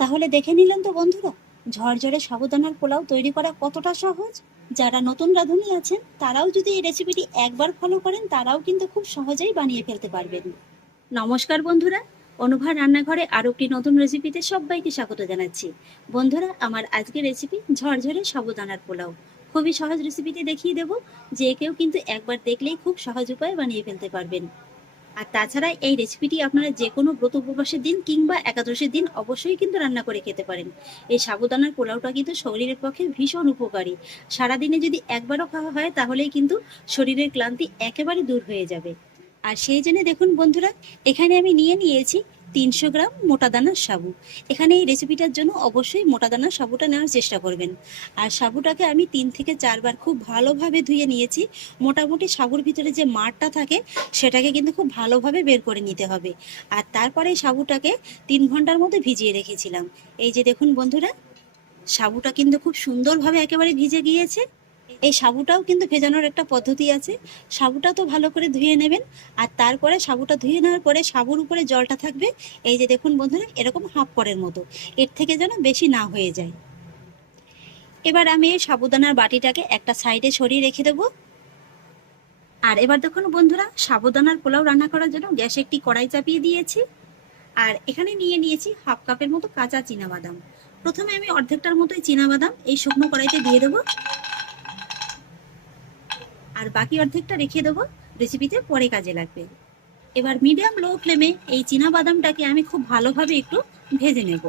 তাহলে দেখে নিলেন তো বন্ধুরা, ঝরঝরে সাবুদানার পোলাও তৈরি করা কতটা সহজ। যারা নতুন রাঁধুনি আছেন, তারাও যদি এই রেসিপিটি একবার ফলো করেন, তারাও কিন্তু খুব সহজেই বানিয়ে ফেলতে পারবেন। নমস্কার বন্ধুরা, অনুভা রান্নাঘরে আরও একটি নতুন রেসিপিতে সবাইকে স্বাগত জানাচ্ছি। বন্ধুরা, আমার আজকের রেসিপি ঝরঝরে সাবুদানার পোলাও। খুবই সহজ রেসিপিটি দেখিয়ে দেব, যে কেউ কিন্তু একবার দেখলেই খুব সহজ উপায়ে বানিয়ে ফেলতে পারবেন। আর তাছাড়া এই রেসিপিটি আপনারা যে কোনো ব্রত উপবাসের দিন কিংবা একাদশীর দিন অবশ্যই কিন্তু রান্না করে খেতে পারেন। এই সাবুদানার পোলাওটা কিন্তু শরীরের পক্ষে ভীষণ উপকারী। সারাদিনে যদি একবারও খাওয়া হয়, তাহলেই কিন্তু শরীরের ক্লান্তি একেবারে দূর হয়ে যাবে। আর সেই জন্য দেখুন বন্ধুরা, এখানে আমি নিয়ে নিয়েছি তিনশো গ্রাম মোটা দানার সাবু। এখানে এই রেসিপিটার জন্য অবশ্যই মোটা দানার সাবুটা নেওয়ার চেষ্টা করবেন। আর সাবুটাকে আমি তিন থেকে চারবার খুব ভালোভাবে ধুয়ে নিয়েছি। মোটামুটি সাবুর ভিতরে যে মাড়টা থাকে, সেটাকে কিন্তু খুব ভালোভাবে বের করে নিতে হবে। আর তারপরে এই সাবুটাকে তিন ঘণ্টার মতো ভিজিয়ে রেখেছিলাম। এই যে দেখুন বন্ধুরা, সাবুটা কিন্তু খুব সুন্দরভাবে একেবারে ভিজে গিয়েছে। এই সাবুটাও কিন্তু ভেজানোর একটা পদ্ধতি আছে। সাবুটা তো ভালো করে ধুয়ে নেবেন, আর তারপরে সাবুটা ধুয়ে নেওয়ার পরে সাবুর উপরে জলটা থাকবে, এই যে দেখুন বন্ধুরা, এরকম হাফ পরের মতো। এর থেকে যেন বেশি না হয়ে যায়। এবার আমি এই সাবুদানার বাটিটাকে একটা সাইডে সরিয়ে রেখে দেবো। আর এবার দেখুন বন্ধুরা, সাবুদানার পোলাও রান্না করার জন্য গ্যাসে একটি কড়াই চাপিয়ে দিয়েছি। আর এখানে নিয়ে নিয়েছি হাফ কাপের মতো কাঁচা বাদাম প্রথমে আমি অর্ধেকটার মতোই বাদাম এই শুকনো কড়াইতে দিয়ে দেবো। আর বাকি অর্ধেকটা রেখে দেবো রেসিপিতে পরে কাজে লাগবে। এবার মিডিয়াম লো ফ্লেমে এই বাদামটাকে আমি খুব ভালোভাবে একটু ভেজে নেব।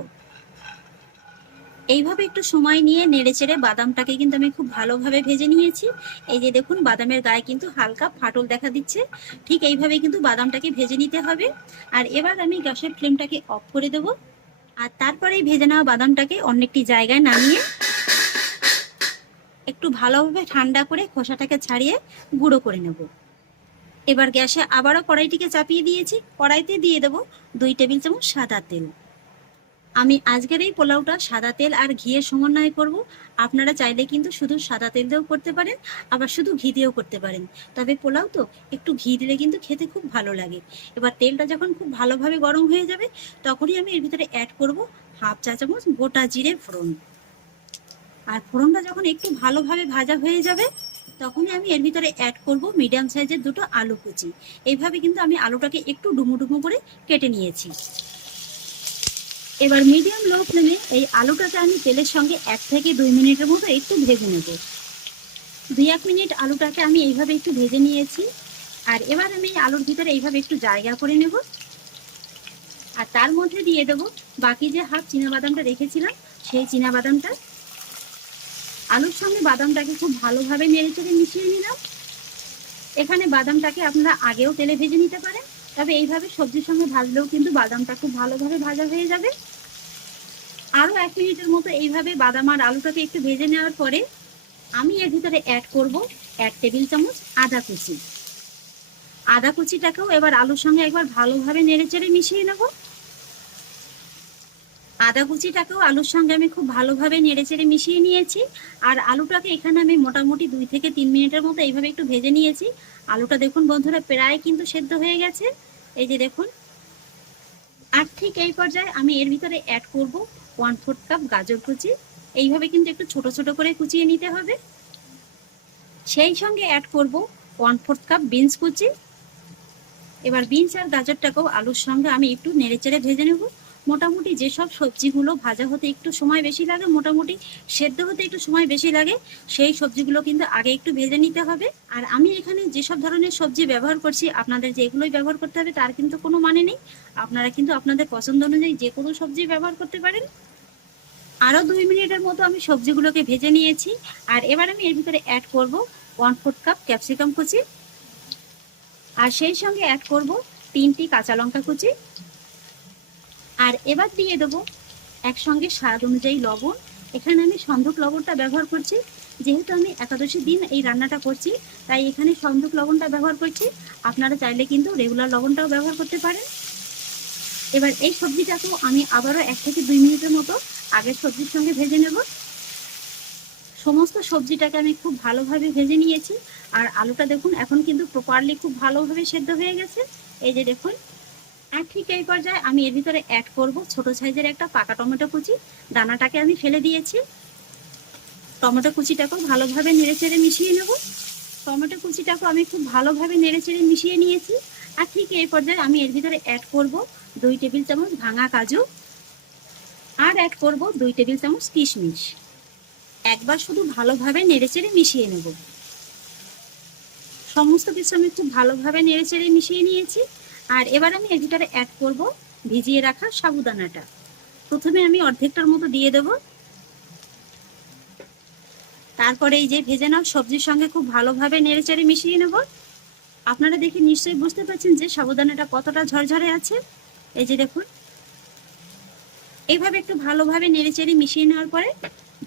এইভাবে একটু সময় নিয়ে নেড়ে চেড়ে বাদামটাকে কিন্তু আমি খুব ভালোভাবে ভেজে নিয়েছি। এই যে দেখুন, বাদামের গায়ে কিন্তু হালকা ফাটল দেখা দিচ্ছে। ঠিক এইভাবে কিন্তু বাদামটাকে ভেজে নিতে হবে। আর এবার আমি গ্যাসের ফ্লেমটাকে অফ করে দেব। আর তারপরে ভেজে নেওয়া বাদামটাকে অন্য একটি জায়গায় নামিয়ে একটু ভালোভাবে ঠান্ডা করে খোসাটাকে ছাড়িয়ে গুঁড়ো করে নেব। এবার গ্যাসে আবারও কড়াইটিকে চাপিয়ে দিয়েছি। কড়াইতে দিয়ে দেবো দুই টেবিল চামচ সাদা তেল। আমি আজকের এই পোলাওটা সাদা তেল আর ঘিয়ের সমন্বয় করব। আপনারা চাইলে কিন্তু শুধু সাদা তেল দিয়েও করতে পারেন, আবার শুধু ঘি দিয়েও করতে পারেন। তবে পোলাও তো একটু ঘি দিলে কিন্তু খেতে খুব ভালো লাগে। এবার তেলটা যখন খুব ভালোভাবে গরম হয়ে যাবে, তখনই আমি এর ভিতরে অ্যাড করব হাফ চা চামচ গোটা জিরে ফোড়ন। আর ফোড়নটা যখন একটু ভালোভাবে ভাজা হয়ে যাবে, তখনই আমি এর ভিতরে অ্যাড করব মিডিয়াম সাইজের দুটো আলু কুচি। এইভাবে কিন্তু আমি আলুটাকে একটু ডুমো করে কেটে নিয়েছি। এবার মিডিয়াম লো ফ্লেমে এই আলুটাকে আমি তেলের সঙ্গে এক থেকে দুই মিনিটের মতো একটু ভেজে নেব। দুই এক মিনিট আলুটাকে আমি এইভাবে একটু ভেজে নিয়েছি। আর এবার আমি আলুর ভিতরে এইভাবে একটু জায়গা করে নেব। আর তার মধ্যে দিয়ে দেব বাকি যে হাফ বাদামটা রেখেছিলাম, সেই বাদামটা আলুর সঙ্গে বাদামটাকে খুব ভালোভাবে নেড়ে চেড়ে মিশিয়ে নিলাম। এখানে বাদামটাকে আপনারা আগেও তেলে ভেজে নিতে পারেন, তবে এইভাবে সবজির সঙ্গে ভাজলেও কিন্তু বাদামটা খুব ভালোভাবে ভাজা হয়ে যাবে। আরও এক মিনিটের মতো এইভাবে বাদাম আর আলুটাকে একটু ভেজে নেওয়ার পরে আমি এর ভিতরে অ্যাড করব এক টেবিল চামচ আদা কুচি। আদা কুচিটাকেও এবার আলুর সঙ্গে একবার ভালোভাবে নেড়ে চেড়ে মিশিয়ে নেব। আদা কুচিটাকেও আলুর সঙ্গে আমি খুব ভালোভাবে নেড়ে চেড়ে মিশিয়ে নিয়েছি। আর আলুটাকে এখানে আমি মোটামুটি দুই থেকে তিন মিনিটের মতো এইভাবে একটু ভেজে নিয়েছি। আলুটা দেখুন বন্ধুরা, প্রায় কিন্তু সেদ্ধ হয়ে গেছে। এই যে দেখুন। আর ঠিক এই পর্যায়ে আমি এর ভিতরে অ্যাড করব ওয়ান ফোর্থ কাপ গাজর কুচি। এইভাবে কিন্তু একটু ছোট ছোট করে কুচিয়ে নিতে হবে। সেই সঙ্গে অ্যাড করব ওয়ান ফোর্থ কাপ বিনস কুচি। এবার বিনস আর গাজরটাকেও আলুর সঙ্গে আমি একটু নেড়ে চেড়ে ভেজে নেব। মোটামুটি যেসব সবজিগুলো ভাজা হতে একটু সময় বেশি লাগে, মোটামুটি সেদ্ধ হতে একটু সময় বেশি লাগে, সেই সবজিগুলো কিন্তু আগে একটু ভেজে নিতে হবে। আর আমি এখানে যেসব ধরনের সবজি ব্যবহার করছি, আপনাদের যেগুলোই ব্যবহার করতে হবে, তার কিন্তু কোনো মানে নেই। আপনারা কিন্তু আপনাদের পছন্দ অনুযায়ী যে কোনো সবজি ব্যবহার করতে পারেন। আরও দুই মিনিটের মতো আমি সবজিগুলোকে ভেজে নিয়েছি। আর এবার আমি এর ভিতরে অ্যাড করব ওয়ান ফোর্থ কাপ ক্যাপসিকাম কুচি। আর সেই সঙ্গে অ্যাড করব তিনটি কাঁচা লঙ্কা কুচি। আর এবার দিয়ে দেবো একসঙ্গে স্বাদ অনুযায়ী লবণ। এখানে আমি সন্ধক লবণটা ব্যবহার করছি। যেহেতু আমি একাদশী দিন এই রান্নাটা করছি, তাই এখানে সন্ধক লবণটা ব্যবহার করছি। আপনারা চাইলে কিন্তু রেগুলার লবণটাও ব্যবহার করতে পারেন। এবার এই সবজিটাকেও আমি আবারও এক থেকে দুই মিনিটের মতো আগের সবজির সঙ্গে ভেজে নেব। সমস্ত সবজিটাকে আমি খুব ভালোভাবে ভেজে নিয়েছি। আর আলুটা দেখুন, এখন কিন্তু প্রপারলি খুব ভালোভাবে সেদ্ধ হয়ে গেছে। এই যে দেখুন আর ঠিক এই পর্যায়ে আমি এর ভিতরে অ্যাড করব ছোট সাইজের একটা পাকা টমেটো কুচি। দানাটাকে আমি ফেলে দিয়েছি। টমেটো কুচিটাকেও ভালোভাবে নেড়ে চেড়ে মিশিয়ে নেব। টমেটো কুচিটাকেও আমি খুব ভালোভাবে নেড়ে চেড়ে মিশিয়ে নিয়েছি। আর ঠিক এই পর্যায়ে আমি এর ভিতরে অ্যাড করব দুই টেবিল চামচ ভাঙা কাজু। আর অ্যাড করব দুই টেবিল চামচ কিশমিশ। একবার শুধু ভালোভাবে নেড়ে চেড়ে মিশিয়ে নেব। সমস্ত কিছু আমি খুব ভালোভাবে নেড়ে চেড়ে মিশিয়ে নিয়েছি। আর এবার আমি এর অ্যাড করব ভিজিয়ে রাখা সাবুদানাটা। প্রথমে আমি অর্ধেকটার মতো দিয়ে দেব। তারপরে এই যে ভেজে নাও সবজির সঙ্গে খুব ভালোভাবে নেড়েচেড়ে মিশিয়ে নেব। আপনারা দেখে নিশ্চয়ই বুঝতে পারছেন যে সাবুদানাটা কতটা ঝরঝরে আছে। এই যে দেখুন। এইভাবে একটু ভালোভাবে নেড়েচেড়ে মিশিয়ে নেওয়ার পরে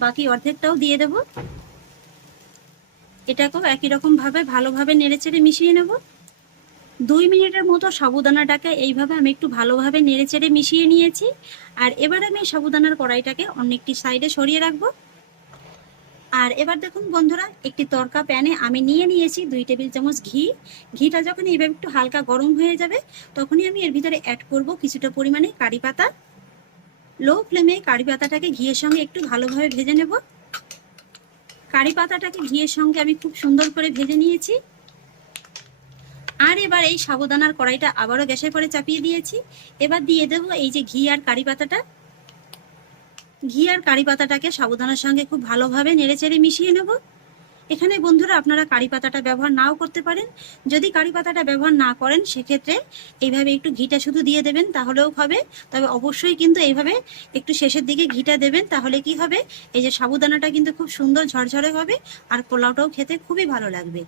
বাকি অর্ধেকটাও দিয়ে দেব। এটাকেও একই রকম ভাবে ভালোভাবে নেড়েচেড়ে মিশিয়ে নেব। দুই মিনিটের মতো সাবুদানাটাকে এইভাবে আমি একটু ভালোভাবে নেড়ে চেড়ে মিশিয়ে নিয়েছি। আর এবার আমি সাবুদানার কড়াইটাকে অন্য একটি সাইডে সরিয়ে রাখব। আর এবার দেখুন বন্ধুরা, একটি তরকা প্যানে আমি নিয়ে নিয়েছি দুই টেবিল চামচ ঘি। ঘিটা যখন এইভাবে একটু হালকা গরম হয়ে যাবে, তখনই আমি এর ভিতরে অ্যাড করব কিছুটা পরিমাণে কারি পাতা। লো ফ্লেমে কারি পাতাটাকে ঘিয়ের সঙ্গে একটু ভালোভাবে ভেজে নেব। কারি পাতাটাকে ঘিয়ের সঙ্গে আমি খুব সুন্দর করে ভেজে নিয়েছি। আর এবার এই সাবুদানার কড়াইটা আবারও গ্যাসের পরে চাপিয়ে দিয়েছি। এবার দিয়ে দেব এই যে ঘি আর কারি পাতাটা। ঘি আর কারি পাতাটাকে সাবুদানার সঙ্গে খুব ভালোভাবে নেড়েচেড়ে মিশিয়ে নেব। এখানে বন্ধুরা আপনারা কারি পাতাটা ব্যবহার নাও করতে পারেন। যদি কারি পাতাটা ব্যবহার না করেন, সেক্ষেত্রে এইভাবে একটু ঘিটা শুধু দিয়ে দেবেন, তাহলেও হবে। তবে অবশ্যই কিন্তু এইভাবে একটু শেষের দিকে ঘিটা দেবেন, তাহলে কি হবে? এই যে সাবুদানাটা কিন্তু খুব সুন্দর ঝরঝরে হবে, আর পোলাওটাও খেতে খুবই ভালো লাগবে।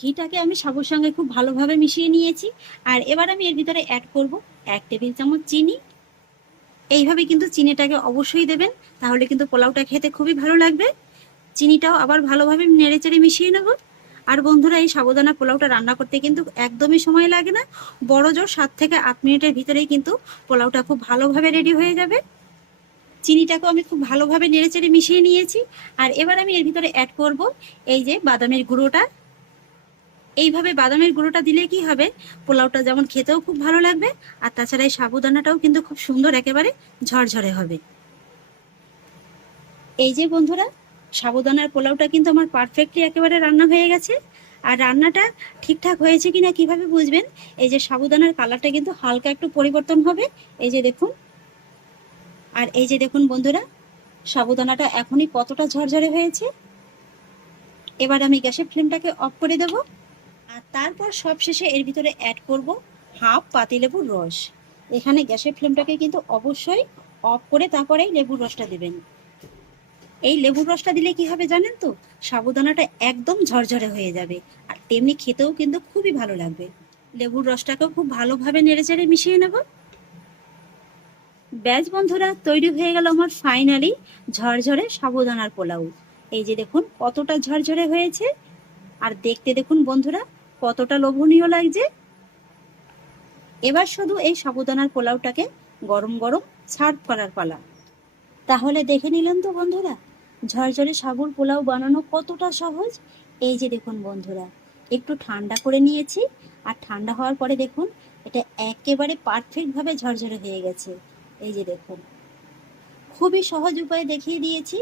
ঘিটাকে আমি সাবুর সঙ্গে খুব ভালোভাবে মিশিয়ে নিয়েছি। আর এবার আমি এর ভিতরে অ্যাড করব এক টেবিল চামচ চিনি। এইভাবে কিন্তু চিনিটাকে অবশ্যই দেবেন, তাহলে কিন্তু পোলাওটা খেতে খুবই ভালো লাগবে। চিনিটাও আবার ভালোভাবে নেড়েচেড়ে মিশিয়ে নেব। আর বন্ধুরা, এই সাবুদানা পোলাওটা রান্না করতে কিন্তু একদমই সময় লাগে না। বড় জোর সাত থেকে আট মিনিটের ভিতরেই কিন্তু পোলাওটা খুব ভালোভাবে রেডি হয়ে যাবে। চিনিটাকেও আমি খুব ভালোভাবে নেড়েচেড়ে মিশিয়ে নিয়েছি। আর এবার আমি এর ভিতরে অ্যাড করব এই যে বাদামের গুঁড়োটা। এইভাবে বাদামের গুঁড়োটা দিলে কি হবে? পোলাওটা যেমন খেতেও খুব ভালো লাগবে, আর তাছাড়া এই সাবুদানাটাও কিন্তু খুব সুন্দর একেবারে ঝরঝরে হবে। এই যে বন্ধুরা, সাবুদানার পোলাওটা কিন্তু আমার পারফেক্টলি একেবারে রান্না হয়ে গেছে। আর রান্নাটা ঠিকঠাক হয়েছে কিনা কীভাবে বুঝবেন? এই যে সাবুদানার কালারটা কিন্তু হালকা একটু পরিবর্তন হবে। এই যে দেখুন। আর এই যে দেখুন বন্ধুরা, সাবুদানাটা এখনই কতটা ঝরঝরে হয়েছে। এবার আমি গ্যাসের ফ্লেমটাকে অফ করে দেবো। তারপর সবশেষে এর ভিতরে অ্যাড করব হাফ পাতিলেবুর রস। এখানে গ্যাসের ফ্লেমটাকে কিন্তু অবশ্যই অফ করে তারপরেই লেবুর রসটা দেবেন। এই লেবুর রসটা দিলে কি হবে জানেন তো? সাবুদানাটা একদম ঝরঝরে হয়ে যাবে আর তেমনি খেতেও কিন্তু খুবই ভালো লাগবে। লেবুর রসটাকেও খুব ভালোভাবে নেড়েচেড়ে মিশিয়ে নেব। ব্যাচ বন্ধুরা, তৈরি হয়ে গেল আমার ফাইনালি ঝরঝরে সাবুদানার পোলাও। এই যে দেখুন কতটা ঝরঝরে হয়েছে। আর দেখতে দেখুন বন্ধুরা কতটা লোভনীয় লাগছে? এবার শুধু এই সাবুদানার পোলাওটাকে গরম গরম সার্ভ করার পালা। তাহলে দেখে নিলেন তো বন্ধুরা, ঝরঝরে সাবুর পোলাও বানানো কতটা সহজ? এই যে দেখুন বন্ধুরা, একটু ঠান্ডা করে নিয়েছি, আর ঠান্ডা হওয়ার পরে দেখুন, এটা একেবারে পারফেক্টভাবে ঝরঝরে হয়ে গেছে। এই যে দেখুন, খুবই সহজ উপায়ে দেখিয়ে দিয়েছি,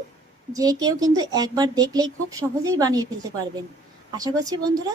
যে কেউ কিন্তু একবার দেখলেই খুব সহজেই বানিয়ে ফেলতে পারবেন। আশা করছি বন্ধুরা